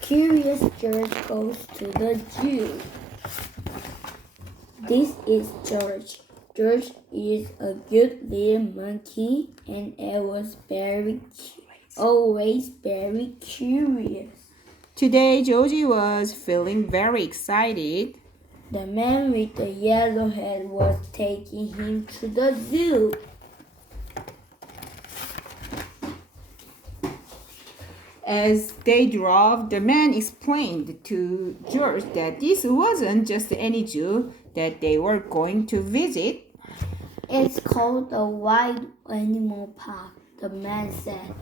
Curious George goes to the zoo. This is George. George is a good little monkey and it was always very curious. Today, Georgie was feeling very excited. The man with the yellow head was taking him to the zoo. As they drove, the man explained to George that this wasn't just any zoo that they were going to visit. It's called the Wild Animal Park, the man said.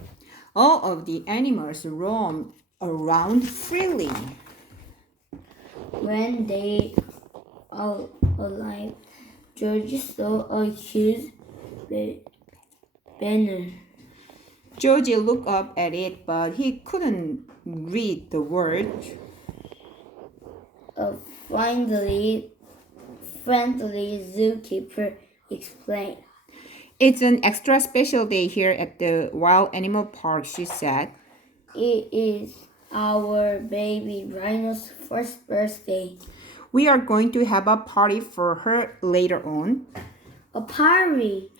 All of the animals roamed around freely. When they arrived, George saw a huge banner. Georgie looked up at it, but he couldn't read the word. A friendly zookeeper explained. It's an extra special day here at the Wild Animal Park, she said. It is our baby rhino's first birthday. We are going to have a party for her later on. A party?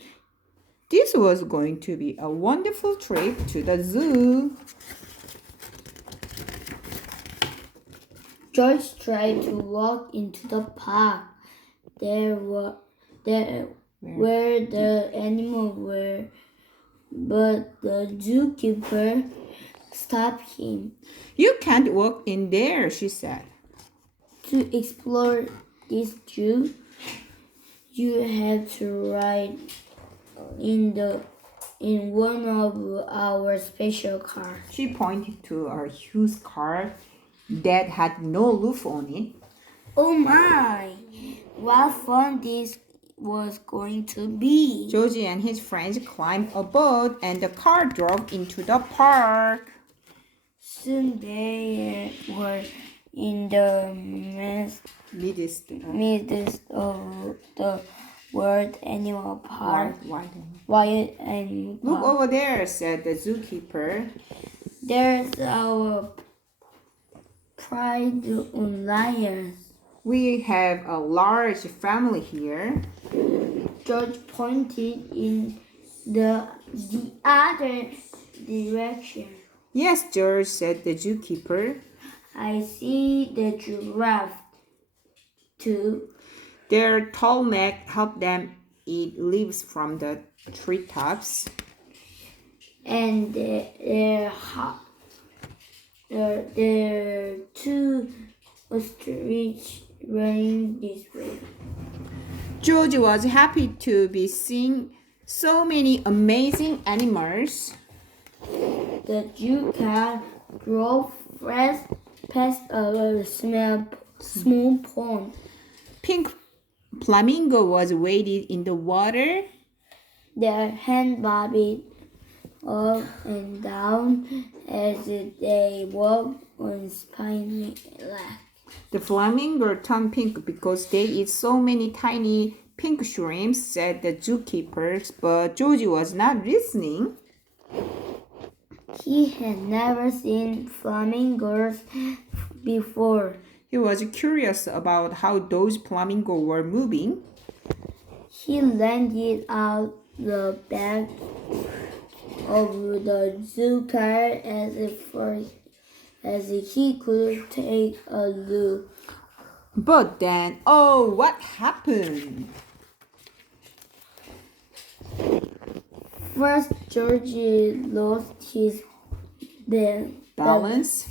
This was going to be a wonderful trip to the zoo. George tried to walk into the park. Where the animals were, but the zookeeper stopped him. You can't walk in there, she said. To explore this zoo, you have to ride in one of our special cars. She pointed to a huge car that had no roof on it. Oh my! What fun this was going to be! Georgie and his friends climbed a boat and the car drove into the park. Soon they were in the midst of the Wild Animal Park. Wild Animal Look Park. over there, said the zookeeper. There's our pride on lions. We have a large family here. George pointed in the other direction. Yes, George, said the zookeeper. I see the giraffe too. Their tall neck helped them eat leaves from the treetops. And their two ostrich running this way. George was happy to be seeing so many amazing animals. The zoo car drove past a small pond. Pink flamingo was wading in the water. Their hand bobbed up and down as they walked on spiny legs. The flamingo turned pink because they eat so many tiny pink shrimps, said the zookeeper, but Georgie was not listening. He had never seen flamingos before. He was curious about how those flamingos were moving. He landed out the back of the zoo car as he could take a look. But then, oh, what happened? First, Georgie lost his Balance.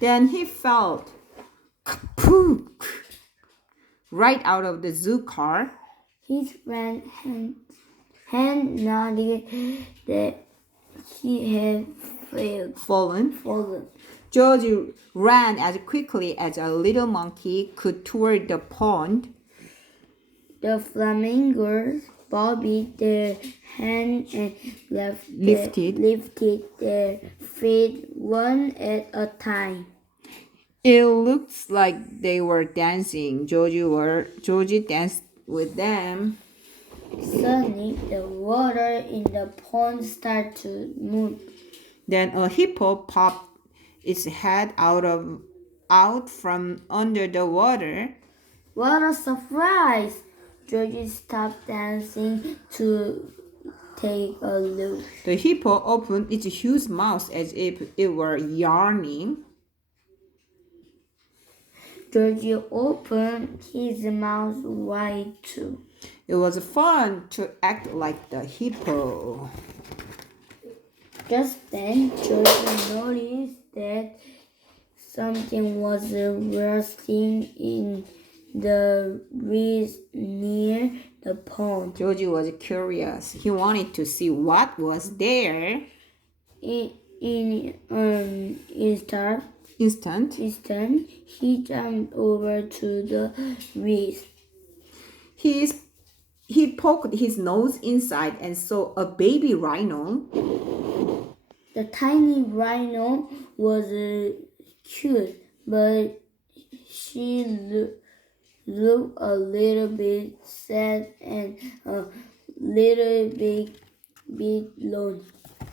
Then he fell kaput, right out of the zoo car. His friend hand nodded that he had Fallen. Georgie ran as quickly as a little monkey could toward the pond. The flamingos bobbed their hands and lifted their feet one at a time. It looks like they were dancing. Georgie danced with them. Suddenly, the water in the pond started to move. Then a hippo popped its head out from under the water. What a surprise! George stopped dancing to take a look. The hippo opened its huge mouth as if it were yawning. George opened his mouth wide too. It was fun to act like the hippo. Just then, George noticed that something was rustling in the reeds near the pond. George was curious. He wanted to see what was there. In an instant, he jumped over to the reeds. He poked his nose inside and saw a baby rhino. The tiny rhino was cute, but she looked a little bit sad and a little bit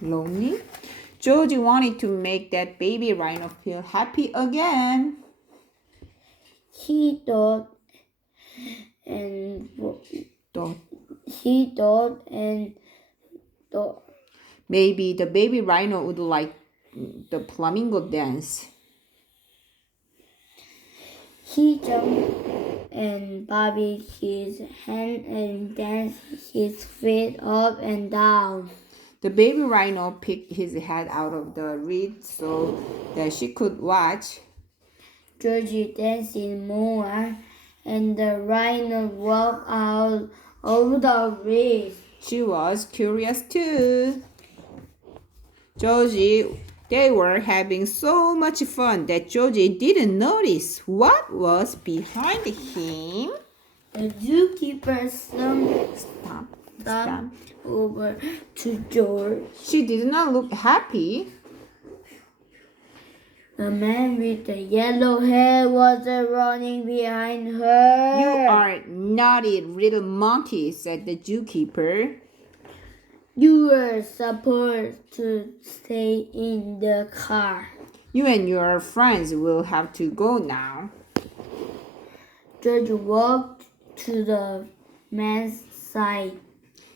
Lonely? George wanted to make that baby rhino feel happy again. He thought Maybe the baby rhino would like the flamingo dance. He jumped and bobbed his hand and danced his feet up and down. The baby rhino picked his head out of the reed so that she could watch. Georgie danced more, and the rhino walked out over the reeds. She was curious too. They were having so much fun that Georgie didn't notice what was behind him. The zookeeper Stop. over to George. She did not look happy. The man with the yellow hair was running behind her. You are naughty little monkey, said the zookeeper. You were supposed to stay in the car. You and your friends will have to go now. George walked to the man's side.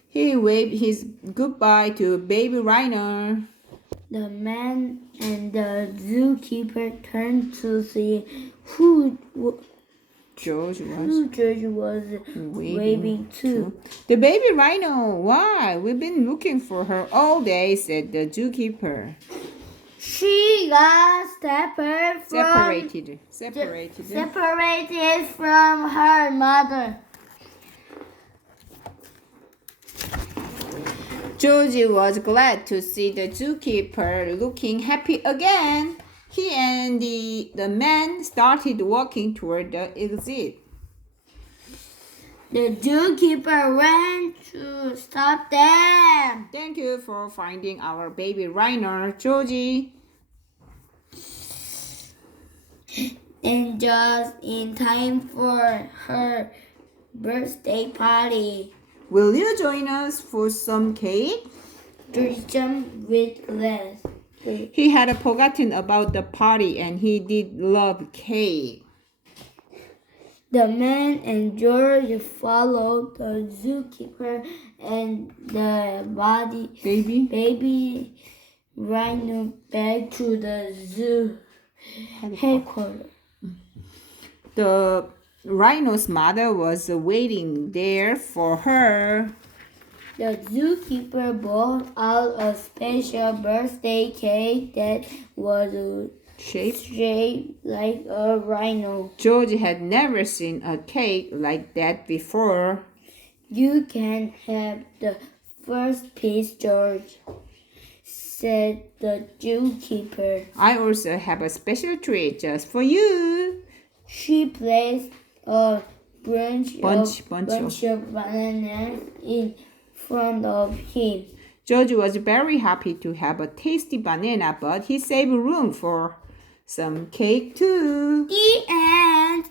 He waved his goodbye to baby rhino. The man and the zookeeper turned to see who George was waving to. The baby rhino. Why? We've been looking for her all day, said the zookeeper. She got separated from her mother. Georgie was glad to see the zookeeper looking happy again. He and the man started walking toward the exit. The zookeeper ran to stop them. Thank you for finding our baby rhino, Georgie. And just in time for her birthday party. Will you join us for some cake? George jumped with Gladys. He had forgotten about the party and he did love cake. The man and George followed the zookeeper and the baby rhino back to the zoo headquarters. The rhino's mother was waiting there for her. The zookeeper brought out a special birthday cake that was shaped like a rhino. George had never seen a cake like that before. You can have the first piece, George, said the zookeeper. I also have a special treat just for you. She placed a bunch of bananas in front of him. George was very happy to have a tasty banana, but he saved room for some cake too. The end.